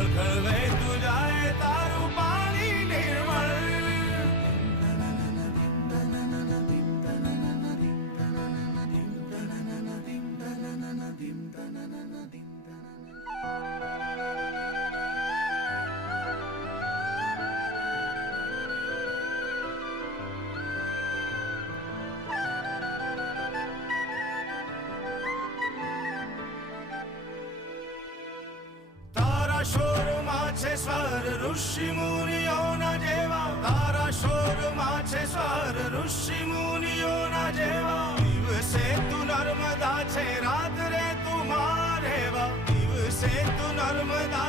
ખળખળ વહેતું જાય તારું પાણી નિર્મળ. તારા શોરમાં છે સ્વર ઋષિ મુનિઓના જેવા, તારા શોરમાં છે સ્વર ઋષિ મુનિઓના જેવા. દિવસે તું નર્મદા છે, રાત્રે તું મારેવા. દિવસે તું નર્મદા